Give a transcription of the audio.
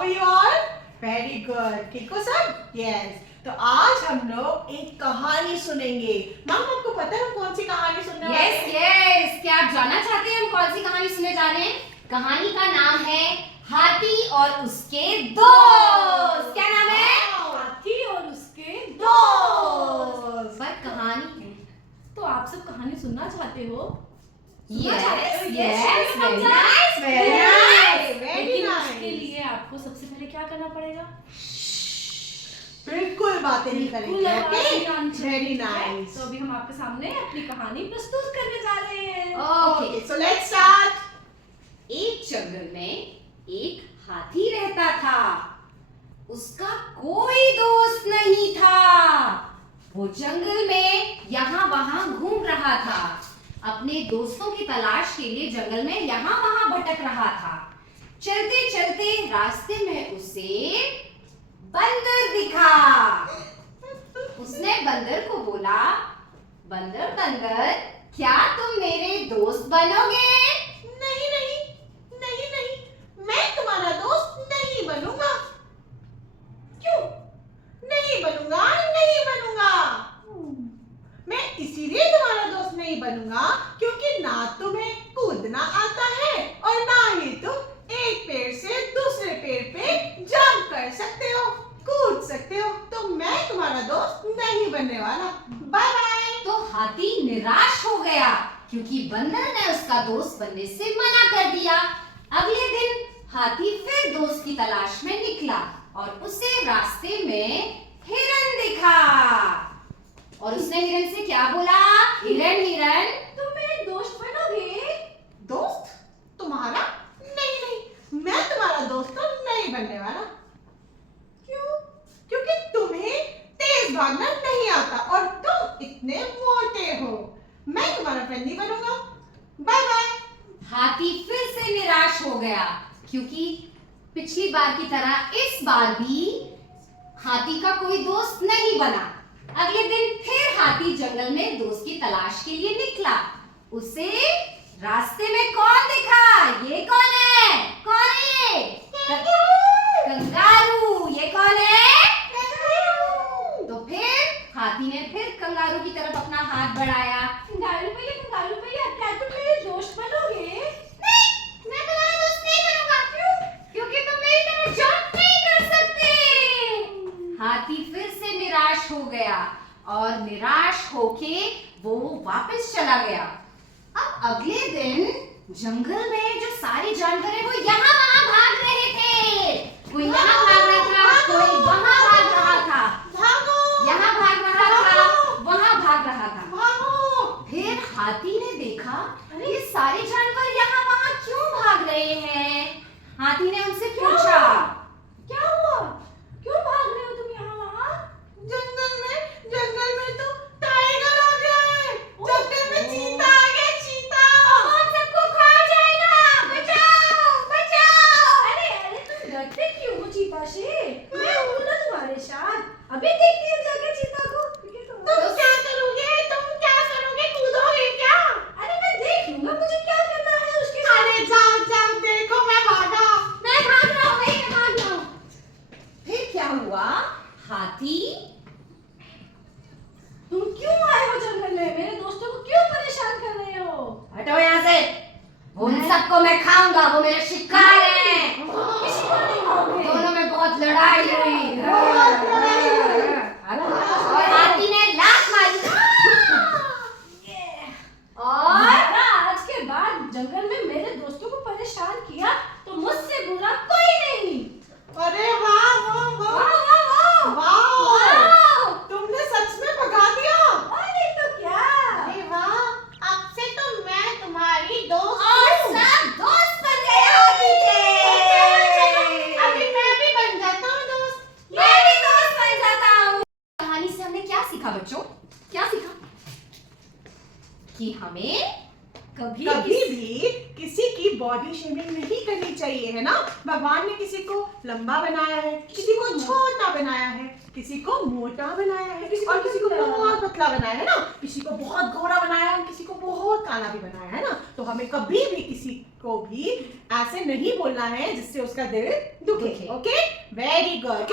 are you all? Very good. ठीक हो सब? Yes. तो आज हम लोग एक कहानी सुनेंगे। मैम आपको पता है हम कौन सी कहानी सुनने वाले हैं? यस, क्या आप जानना चाहते हैं हम कौन सी कहानी सुनने जा रहे हैं? कहानी का नाम है हाथी और उसके दोस्त। क्या नाम है? हाथी और उसके दोस्त। पर कहानी है तो आप सब कहानी सुनना चाहते हो? Yes Yes, yes very nice, nice लेकिन उसके लिए आपको सबसे पहले क्या करना पड़ेगा? बिल्कुल बातें नहीं करेंगे। बिल्कुल आवाज़ नहीं Okay? आनी चाहिए, Very ठीक है? nice. तो अभी हम आपके सामने अपनी कहानी प्रस्तुत करने जा रहे हैं। Okay. Okay, so let's start. एक जंगल में एक हाथी रहता था। उसका कोई दोस्त नहीं था। वो जंगल में यहाँ वहाँ घूम रहा था। अपने दोस्तों की तलाश के लिए जंगल में यहाँ वहाँ भटक रहा था। चलते चलते रास्ते में उसे बंदर दिखा। उसने बंदर को बोला, बंदर बंदर, क्या तुम मेरे दोस्त बनोगे? नहीं नहीं नहीं नहीं, मैं तुम्हारा दोस्त नहीं बनूंगा। क्यों? नहीं बनूंगा, नहीं बनूंगा। मैं इसीलिए तुम्हारा दोस्त नहीं बनूंगा क्योंकि ना तुम्हें कूदना आता है और ना ही तुम एक पेड़ से दूसरे पेड़ पे जंप कर सकते हो, कूद सकते हो। तो मैं तुम्हारा दोस्त नहीं बनने वाला। Bye bye. तो हाथी निराश हो गया क्योंकि बंदर ने उसका दोस्त बनने से मना कर दिया। अगले दिन हाथी फिर दोस्त की तलाश में निकला और उसे रास्ते में हिरन दिखा। और उसने हिरन से क्या बोला? हिरन हिरन, तुम मेरे दोस्त बनोगे? दोस्त तुम्हारा? नहीं नहीं, मैं तुम्हारा दोस्त तो नहीं बनने वाला। क्यों? क्योंकि तुम्हें तेज भागना नहीं आता और तुम इतने मोटे हो। मैं तुम्हारा फ्रेंड नहीं बनूंगा। Bye bye. हाथी फिर से निराश हो गया क्योंकि पिछली बार की तरह इस बार भी हाथी का कोई दोस्त नहीं बना। अगले दिन फिर हाथी जंगल में दोस्त की तलाश के लिए निकला। उसे रास्ते में कौन दिखा? ये कौन है? कौन है? कंगारू। ये कौन है? तो फिर हाथी ने फिर कंगारू की तरफ अपना हाथ बढ़ाया। कंगारू भैया, क्या तुम मेरे दोस्त बनोगे? नहीं, मैं तुम्हारा दोस्त नहीं बनूंगा। क्यों? क्योंकि तुम मेरी तरह जंप नहीं कर सकते। हाथी फिर से निराश हो गया और निराश होके वो वापस चला गया। अब अगले दिन जंगल में जो सारे जानवर हैं वो यहाँ वहाँ भाग रहे थे। कोई यहाँ भाग रहा था, कोई वहाँ भाग रहा था, भागो। यहाँ भाग रहा था, वहाँ भाग रहा था। भागो। फिर हाथी ने देखा, ये सारे जानवर यहाँ वहाँ क्यों भाग रहे हैं? हाथी ने उनसे पूछा, क्या हुआ? क्यों भाग रहे हो तुम यहाँ वहाँ? जंगल में तो टाइगर आ गया है। जंगल में चीता आ गया, चीता। हम सबको खा जाएगा, बचाओ बचाओ। अरे तुम डरते क्यों हो चीता से? मैं हूँ ना तुम्हारे साथ। अभी देखती हूँ जाके चीता को। तुम क्या करोगे? तुम क्या करोगे? कूदोगे क्या? अरे मैं देख लूंगा, मुझे क्या करना है उसके साथ। अरे जाओ जाओ, देखो मैं भागा। मैं भाग रहा हूँ, मैं भाग रहा हूँ। फिर क्या हुआ? हाथी, तुम क्यों आए हो जंगल में? मेरे दोस्तों को क्यों परेशान कर रहे हो? हटो यहाँ से। उन सबको मैं खाऊंगा, वो मेरे शिकार हैं। किसी को नहीं खाओगे। दोनों में बहुत लड़ाई हुई। बहुत लड़ाई हुई। और हाथी ने लात मारी। और आज के बाद जंगल में मेरे दोस्तों को परेशान किया तो मुझसे बुरा कोई नहीं। अरे वाह वाह वाह वाह वाह, तुमने सच में भगा दिया। अरे तो क्या? अरे वाह, अब से तो मैं तुम्हारी दोस्त और हूँ। सब दोस्त बन गए हाथी के। अभी मैं भी बन जाता हूँ दोस्त। मैं भी दोस्त बन जाता हूँ। कहानी से हमने क्या सीखा बच्चों? क्या सीखा? कि हमें कभी भी किसी की बॉडी शेमिंग नहीं करनी चाहिए, है ना। भगवान ने किसी को लंबा बनाया है, किसी को छोटा बनाया है, किसी को मोटा बनाया है और किसी को बहुत पतला बनाया है ना। किसी को बहुत गोरा बनाया है, किसी को बहुत काला भी बनाया है ना। तो हमें कभी भी किसी को भी ऐसे नहीं बोलना है जिससे उसका दिल दुखे. दुखे. Okay, very good.